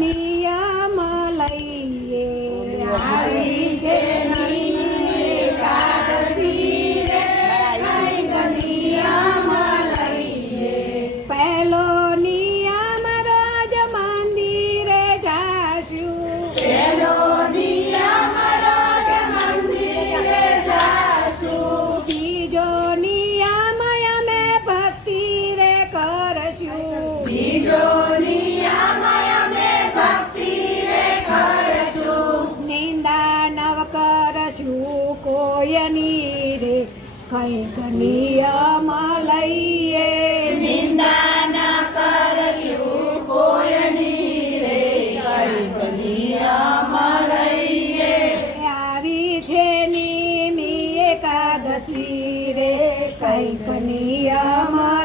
નિયમ કંઈક નિયમ લઈએ લઈએ આવી છે નિમી એકાદશી રે કંઈક નિયમ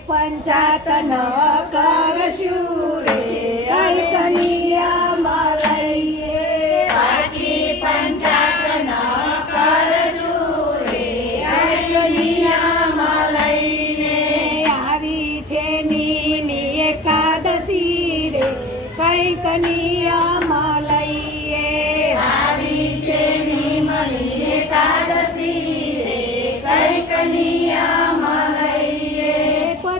પારકી પંચાત ન કરશું રે એક નિયમ લઈએ પારકી પંચાત ન કરશું રે એક નિયમ આવી છે નિમી એકાદશી રે કંઈક નિયમ આવી છે નિમની એકાદશી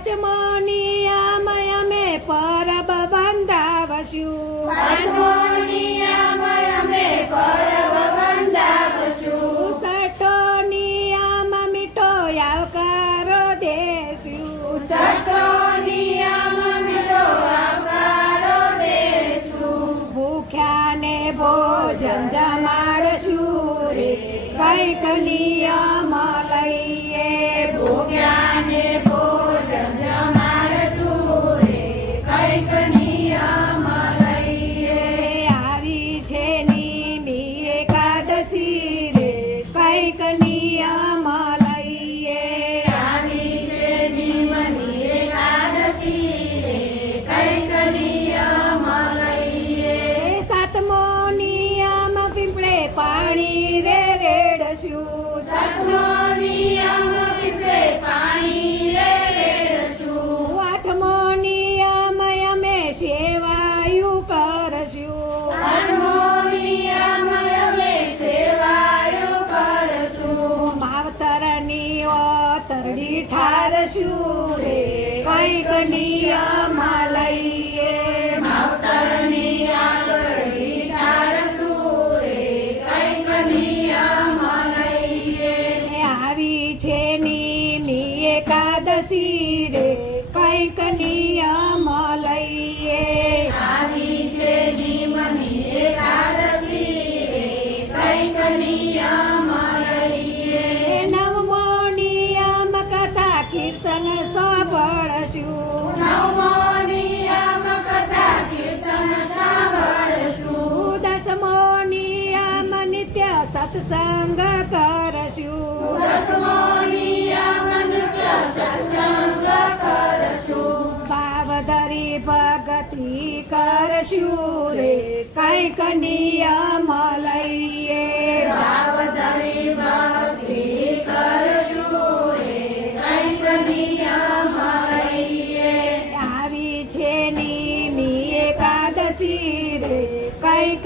પચમો નિયમ અમે પરબ બંધાવશું મીઠો આવકારો દેશું છઠ્ઠો નિયમ મીઠો આવકારો દેશું ભૂખ્યા ભોજન જમાડશું રે. કંઈક નિયમ ઠારશું રે કંઈક નિયમ લઈએ માવતરની ઓતરડી ઠારશું રે કંઈક નિયમ લઈએ આવી છે ની એકાદશી રે કીર્તન સાંભળશું. નવમો નિયમ કથા કીર્તન સાંભળશું. દસમો નિયમ નિત્ય સત્સંગ કરશું. દસમો નિયમ નિત્ય સત્સંગ કરશું. ભાવધરી ભગતિ કરશું રે કંઈક નિયમ લઈએ. ભાવધરી ભક્તિ એકાદશી રે કંઈક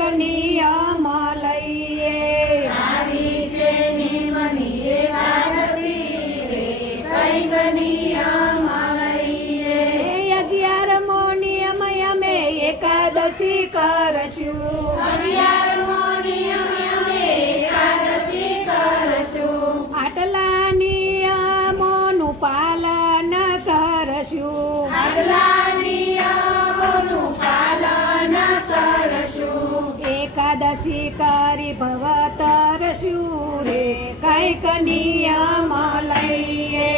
ભવતર શૂરે કંઈક નિયમ લઈએ.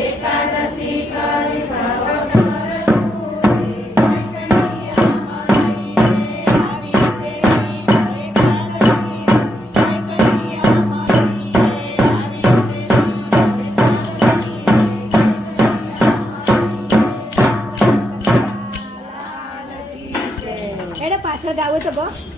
એકાદશી કરી ભવતર પાછળ આવો તો બસ